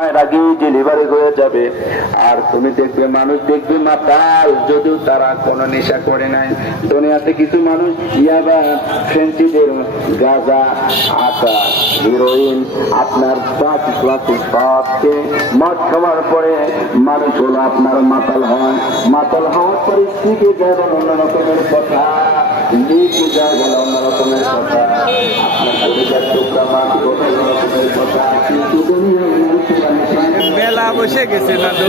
মায়ের আগেই ডেলিভারি হয়ে যাবে। আর তুমি দেখবে, মানুষ দেখবে মাতাল যদিও তারা কোনো নেশা করে নাই। কিছু মানুষ ইয়াবা গাঁজা আটা হিরোইন আপনার পাঁচ খাওয়ার পরে মানুষ হলো আপনার মাতাল হয়। মাতাল হওয়ার পরে শিখে যাবেন অন্য রকমের কথা লিখে যাবেন অন্য রকমের কথা। আপনার কথা। কিন্তু নেশা মেলা বসে গেছে দাদু।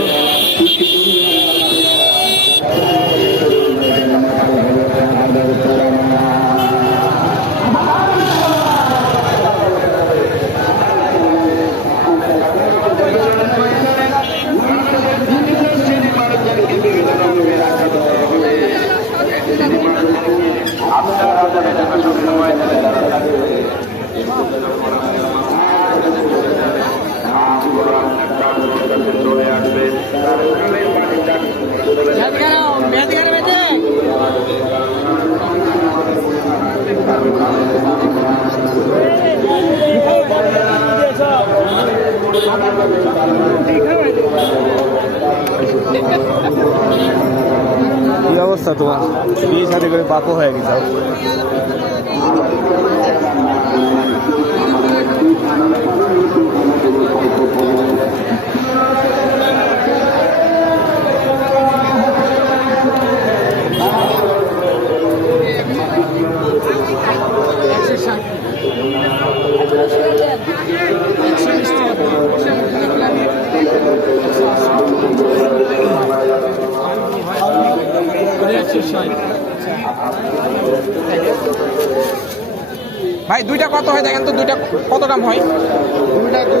কি অবস্থা তোমার? বিয়ে সাথে করে বাপও হয়ে গেছে। ভাই দুইটা কত হয় দেখেন তো? দুইটা কত দাম হয়? পাগল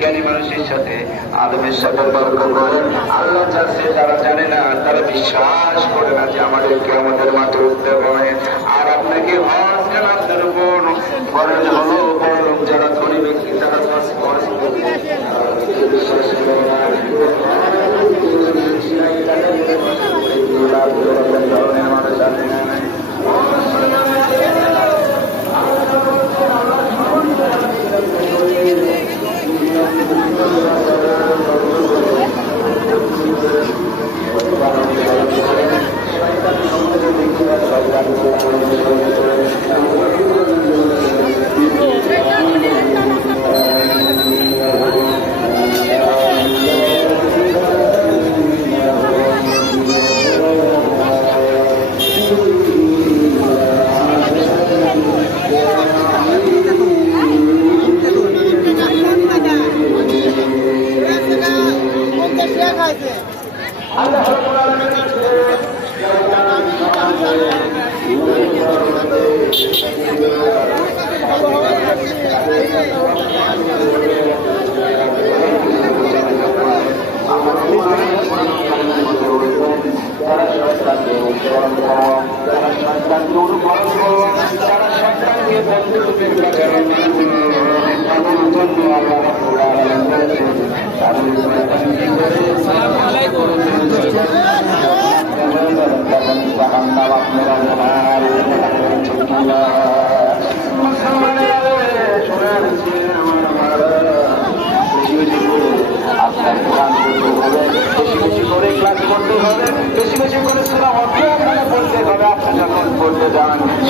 জ্ঞানী মানুষের সাথে আদমের সাথে তর্ক করে আল্লাহ চাচ্ছে তারা জানে না, তারা বিশ্বাস করে না যে আমাদেরকে আমাদের মাঠে উঠতে হয়। আর আপনাকে যারা ধনী ব্যক্তি, তারা বিশ্বাস করে না ধরনের মানুষ আছে না।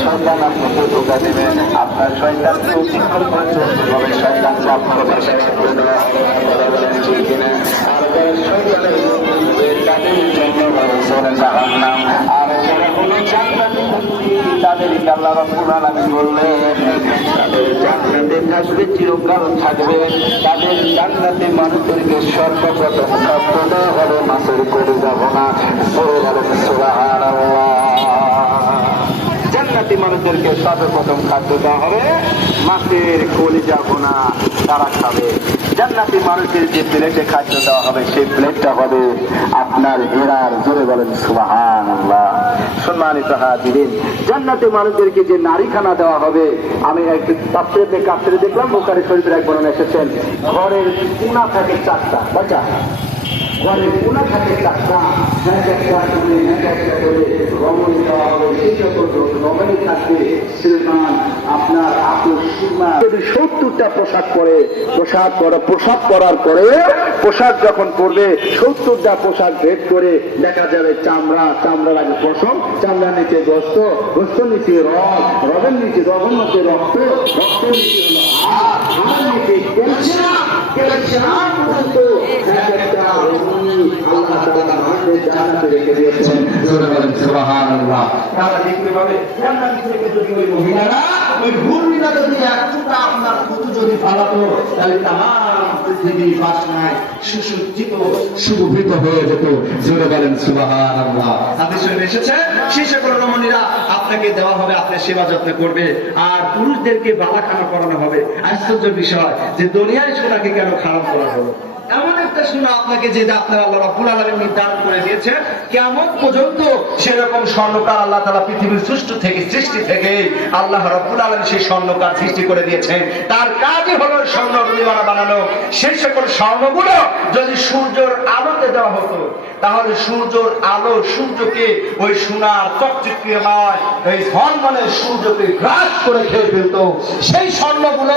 সন্তান আপনাকে ধোকা দেবেন আপনার সন্তানকে অতিক্রম করে চলতে হবে আপনার ভাষায় করে দেওয়া ঠিক কিনা আর সন্তানের তাদের জন্য রয়েছে আলামিন বললেন তাদের জান্নাতে থাকবে চিরকাল থাকবে। তাদের জান্নাতে মানুষদেরকে সর্বপ্রথম হবে মাছের করে যাব না। সরে জান্নাতি মানুষদেরকে সর্বপ্রথম খাদ্য দেওয়া হবে। মাছের কলি যাব না তারা খাবে। জান্নাতি মানুষদের যে প্লেটে খাদ্য দেওয়া হবে, সেই প্লেটটা হবে আপনার হেরার। জোরে বলেন সুবাহান সম্মানিত হাজিরিন, জান্নাতি মানুষদেরকে যে নারীখানা দেওয়া হবে, আমি একটু তাফসিরে কাফসিরে দেখলাম বোকারি শরীফের এক বর্ণনা এসেছেন, ঘরের কোনা থাকে চারটা বাচ্চা ঘরের কোনা থাকে চারটা এক একটা করে এক একটা করে, রমণী দেওয়া হবে, সেই সকল রমণী থাকবে শ্রীমান আপনার আপুর সীমা। যদি সত্তরটা পোশাক পরে, পোশাক পরা, পোশাক পরার পরে, পোশাক যখন পরবে, সত্তরটা পোশাক ভেদ করে দেখা যাবে চামড়া, চামড়ার আগে পশম, চামড়ার নিচে গোস্ত গোস্ত নিচে রগ রবের নিচে রগের মধ্যে রক্ত, রক্তের নিচে হলো হাড়ের নিচে గెలిచినా గెలిచినా জান্নাতে রেখে দিয়েছেন জোরে সুবহানাল্লাহ তারা দেখতে পাবে জান্নাত থেকে যদি ওই মহিলারা ওই ঘূর্ণিটা যদি একটা আপনার ফুটু যদি ফালাতো তাহলে তামাম পৃথিবী বাসনায় সুসজ্জিত সুগঠিত হয়ে যেত জোরে বলেন সুবহানাল্লাহ হাদিস এসেছে সেই রমণীরা আপনাকে দেওয়া হবে আপনার সেবা যত্ন করবে আর পুরুষদেরকে বালাখানা করানো হবে। আশ্চর্য বিষয় যে দুনিয়ায় সোনাকে কেন খারাপ করা হলো? একটা সোনা আপনাকে যে আপনার আল্লাহ রাব্বুল আলামিন নির্ধারণ করে দিয়েছে কেমন পর্যন্ত সেরকম স্বর্ণকার আল্লাহ তাআলা পৃথিবীর সৃষ্টি থেকে সৃষ্টি থেকে আল্লাহ রাব্বুল আলামিন সেই স্বর্ণকার সৃষ্টি করে দিয়েছেন। তার কাজই হলো স্বর্ণ রুলিমালা বানানো। সেই সকল স্বর্ণগুলো যদি সূর্যের আলোতে দেওয়া হতো, তাহলে সূর্যের আলো সূর্যকে ওই সোনার চকচকিয়ময় এই ঝলমলে সূর্যকে গ্রাস করে খেয়ে ফেলতো। সেই স্বর্ণগুলো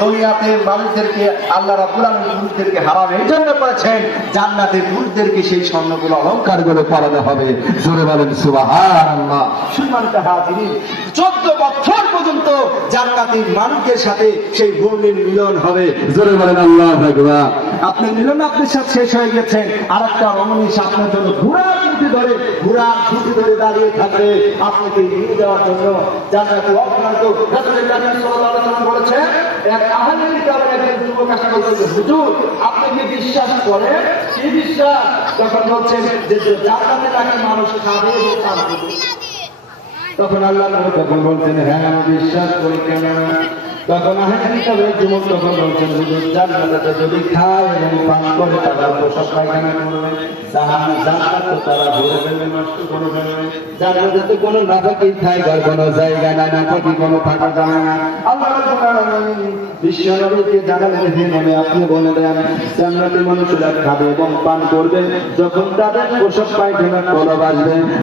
দুনিয়াতে মানুষদেরকে, আল্লাহ রাব্বুল আলামিন পুরুষদেরকে হারাম এই জন্য করেছেন জান্নাতে পুরুষদেরকে সেই স্বর্ণগুলো অলংকার করে পরানো হবে। জোরে বলেন, সুবহানাল্লাহ। সম্মানিত হাজিরিন 14 বছর পর্যন্ত জান্নাতের মানুষের সাথে সেই বর্ণের মিলন হবে। জোরে বলেন, আল্লাহ আকবার। আপনার মিলন আপনার সাথে শেষ হয়ে গেছে। আর একটা রমণী আপনার জন্য ঘোড়া ছুটি ধরে, ঘোড়া ছুটি ধরে দাঁড়িয়ে থাকবে। আপনাকে নিয়ে যাওয়ার জন্য জান্নাতে অক্লান্ত রাসূলের কাছে সাল্লাল্লাহু বলেছেন এক বলছে বিশ্বাস করেন? কি বিশ্বাস? তখন বলছেন যে যার জান্নাতে নাকি মানুষ খাবে তখন আল্লাহ তখন বলছেন হ্যাঁ আমি বিশ্বাস করি কেন তখন যুবক তখন বলছেন, হুজুর যদি খায় এবং পান করে, তারা পোশাক পায়খানা করবে। তারা নষ্ট করে তো কোনো কোনো জানা না আপনি বলে দেন, জান্নাতে মানুষেরা খাবে এবং পান করবে। যখন তাদের পোশাক পায়খানা কলব আসবে